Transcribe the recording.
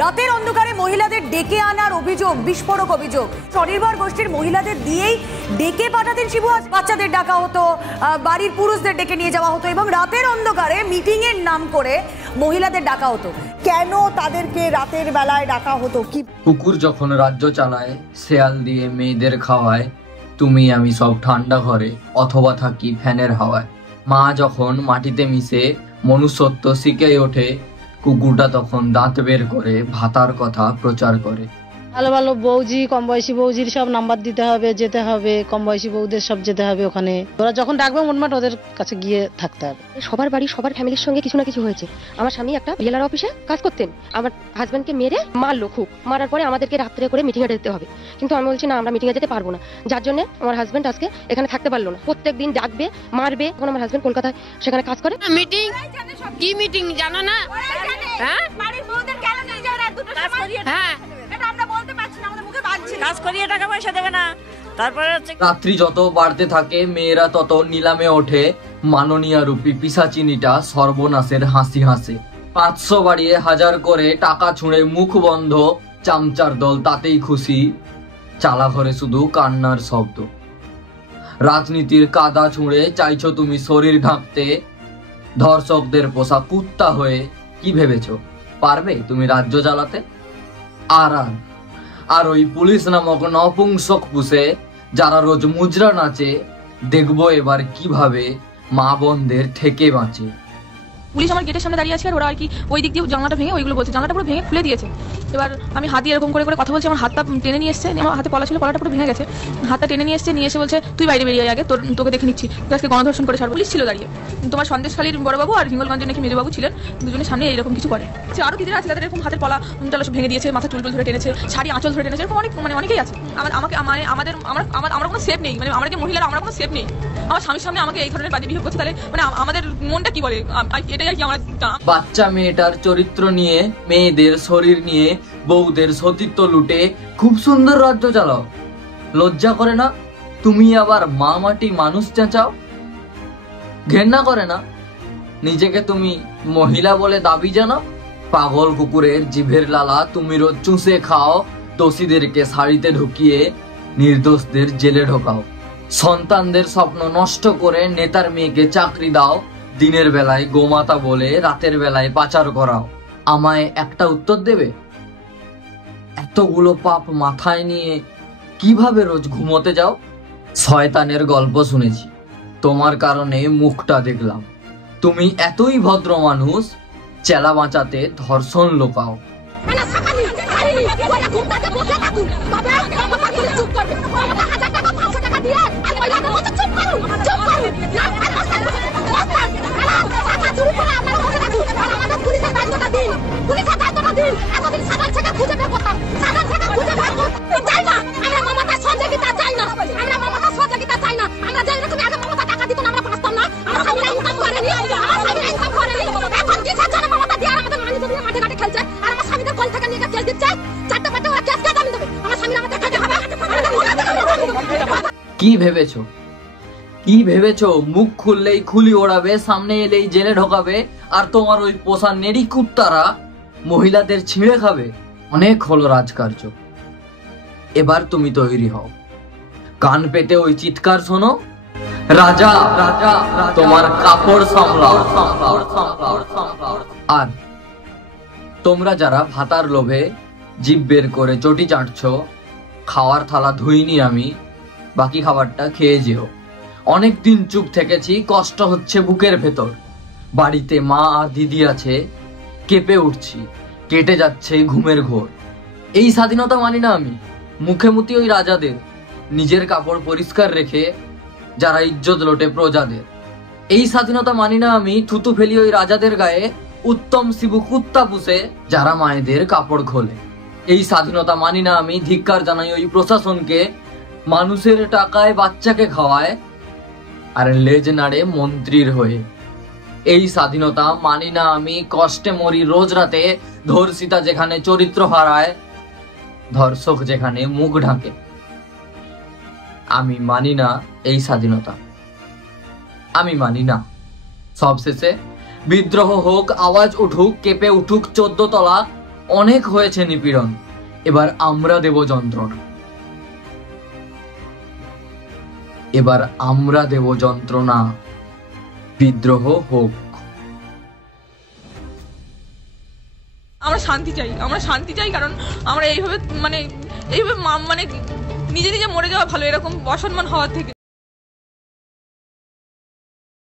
রাতের অন্ধকারে মহিলাদের ডেকে আনার অভিযোগ, বিস্ফোরক অভিযোগ। স্বনির্ভর গোষ্ঠীর মহিলাদের দিয়েই ডেকে পাঠাতেন শিবু। বাচ্চাদের ডাকা হতো, বাড়ির পুরুষদের ডেকে নিয়ে যাওয়া হতো এবং রাতের অন্ধকারে মিটিং এর নাম করে মহিলাদের ডাকা হতো। কেন তাদেরকে রাতের বেলায় ডাকা হতো? কি কুকুর যখন রাজ্য চালায়, শেয়াল দিয়ে মেয়েদের খাওয়ায়, তুমি আমি সব ঠান্ডা ঘরে অথবা থাকি ফ্যানের হাওয়ায়। মা যখন মাটিতে মিশে মনুষ্যত্ব শিখে ওঠে, কুকুরটা তখন দাঁত বের করে ভাতার কথা প্রচার করে। ভালো ভালো বৌজি, কম বয়সী বৌজির সব নাম্বার দিতে হবে, যেতে হবে, কম বয়সী বৌদের সব যেতে হবে ওখানে। ওরা যখন ডাকবে মোটমাট ওদের কাছে গিয়ে থাকতে হবে। সবার বাড়ি সবার ফ্যামিলির সঙ্গে কিছু না কিছু হয়েছে। আমার স্বামী একটা বিএলআর অফিসে কাজ করতেন, আমার হাজব্যান্ডকে মেরে মারলো, খুব মারার পরে আমাদেরকে রাত্রে করে মিটিংয়ে যেতে হবে। কিন্তু আমি বলছি না, আমরা মিটিংয়ে যেতে পারবো না, যার জন্য আমার হাজব্যান্ড আজকে এখানে থাকতে পারলো না। প্রত্যেক দিন ডাকবে, মারবে। এখন আমার হাজব্যান্ড কলকাতায় সেখানে কাজ করে। মিটিং কি মিটিং জানো না? হ্যাঁ, হ্যাঁ, কাজ করিয়ে টাকা পয়সা দেবে না। তারপরে রাত্রি যত বাড়তে থাকে, মেয়েরা তত নিলামে ওঠে। মাননীয়া রূপী পিশাচিনীটা সর্বনাশের হাসি হাসে। 500 বাড়িয়ে 1000 করে টাকা ছুঁড়ে মুখ বন্ধ, চামচার দল তাতেই খুশি। চালা ঘরে শুধু কান্নার শব্দ। রাজনীতির কাদা ছুঁড়ে চাইছো তুমি শরীর ঢাকতে। ধর্ষকদের পোষা কুত্তা হয়ে কি ভেবেছো পারবে তুমি রাজ্য চালাতে? আর ওই পুলিশ নামক নপুংসক পুষে যারা রোজ মুজরা নাচে, দেখবো এবার কিভাবে মা বোনদের থেকে বাঁচে। পুলিশ আমার গেটের সামনে দাঁড়িয়ে আছে আর ওরা আর কি ওই দিক দিয়ে জানলাটা ভেঙে ওইগুলো বলছে, জানলাটা পুরো ভেঙে খুলে দিয়েছে। এবার আমি হাত দিয়ে এরকম করে করে কথা বলছি, আমার হাতটা টেনে নিয়ে এসছে, আমার হাতে পলা ছিল, পলাটা পুরো ভেঙে গেছে। হাতটা টেনে নিয়ে এসে বলছে তুই বাইরে বেরিয়ে আগে, তোকে দেখে নিচ্ছি, আজকে গণধর্ষণ করে ছাড়বো। পুলিশ ছিল দাঁড়িয়ে, তোমার সন্দেশখালীর বড়বাবু আর হিঙ্গলগঞ্জের নাকি মেজবাবু ছিলেন, দুজনের সামনে এইরকম কিছু করে। আরো দিদিরা আছে তাদের এরকম হাতের পলা টালা সব ভেঙে দিয়েছে, মাথা চুল ধরে টেনেছে, শাড়ি আঁচল ধরে টেনেছে, এরকম অনেকেই আছে। আমরা কোনো সেফ নেই, মানে আমরা যে মহিলারা আমরা কোনো সেফ নেই। আমার স্বামীর সামনে আমাকে এই ধরনের বাজে বিহেভ করছে, তাহলে মানে আমাদের মনটা কি বলে? এটাই আর কি আমার। বাচ্চা মেয়েটার চরিত্র নিয়ে, মেয়েদের শরীর নিয়ে, বউদের সতীত্ব লুটে খুব সুন্দর রাজ্য চালাও। লজ্জা করে না? তুমি আবার মা মাটি মানুষ চেঁচাও। ঘেন্না করে না? নিজেকে তুমি মহিলা বলে দাবি জানো? পাগল কুকুরের জিভের লালা তুমি রোজ চুষে খাও। দোষীদেরকে শাড়িতে ঢুকিয়ে নির্দোষদের জেলে ঢোকাও। সন্তানদের স্বপ্ন নষ্ট করে নেতার মেয়েকে চাকরি দাও। দিনের বেলায় গোমাতা বলে রাতের বেলায় পাচার করাও। আমায় একটা উত্তর দেবে? এতগুলো পাপ মাথায় নিয়ে কিভাবে রোজ ঘুমোতে যাও? শয়তানের গল্প শুনেছি, তোমার কারণে মুখটা দেখলাম। তুমি এতই ভদ্র মানুষ, চেলা বাঁচাতে ধর্ষণ লোকাও। কি ভেবেছো মুখ খুললেই খুলি ওড়াবে, সামনে এলেই জেলে ঢোকাবে, আর তোমার ওই পোষা নেড়ি কুত্তারা মহিলাদের ছিঁড়ে খাবে? অনেক হলো রাজকার্য, এবার তুমি তৈরি হও। কান পেতে ওই চিৎকার শোনো, রাজা রাজা তোমার কাপড় সামলাও। আর তোমরা যারা ভাতার লোভে জিভ বের করে চটি চাটছো, খাওয়ার থালা ধুইনি আমি, বাকি খাবারটা খেয়ে যেও। অনেকদিন চুপ থেকেছি, কষ্ট হচ্ছে বুকের ভেতর। বাড়িতে মা আর দিদি আছে, কেঁপে উঠছি, কেটে যাচ্ছে ঘুমের ঘোর। এই স্বাধীনতা মানি না আমি, মুখে মুতি ওই রাজাদের, নিজের কাপড় পরিষ্কার রেখে যারা ইজ্জত লোটে প্রজাদের। এই স্বাধীনতা মানি না আমি, থুতু ফেলি ওই রাজাদের গায়ে, উত্তম শিবু কুত্তা পুষে যারা মায়েদের কাপড় খোলে। এই স্বাধীনতা মানি না আমি, ধিক্কার জানাই ওই প্রশাসনকে, মানুষের টাকায় বাচ্চাকে খাওয়ায় আর লেজ নাড়ে মন্ত্রীর হয়ে। এই স্বাধীনতা মানি না আমি, কষ্টে মরি রোজ রাতে, ধর্ষিতা যেখানে চরিত্র হারায়, ধর্ষক যেখানে মুখ ঢাকে। আমি মানি না এই স্বাধীনতা, আমি মানি না। সবশেষে বিদ্রোহ হোক, আওয়াজ উঠুক, কেঁপে উঠুক 14 তলা, অনেক হয়েছে নিপীড়ন, এবার আমরা দেব যন্ত্রণা। এবার আমরা দেব যন্ত্রণা, বিদ্রোহ হোক। আমরা শান্তি চাই, কারণ আমরা এইভাবে মানে নিজে নিজে মরে যাওয়া ভালো, এরকম অসম্মান হওয়ার থেকে।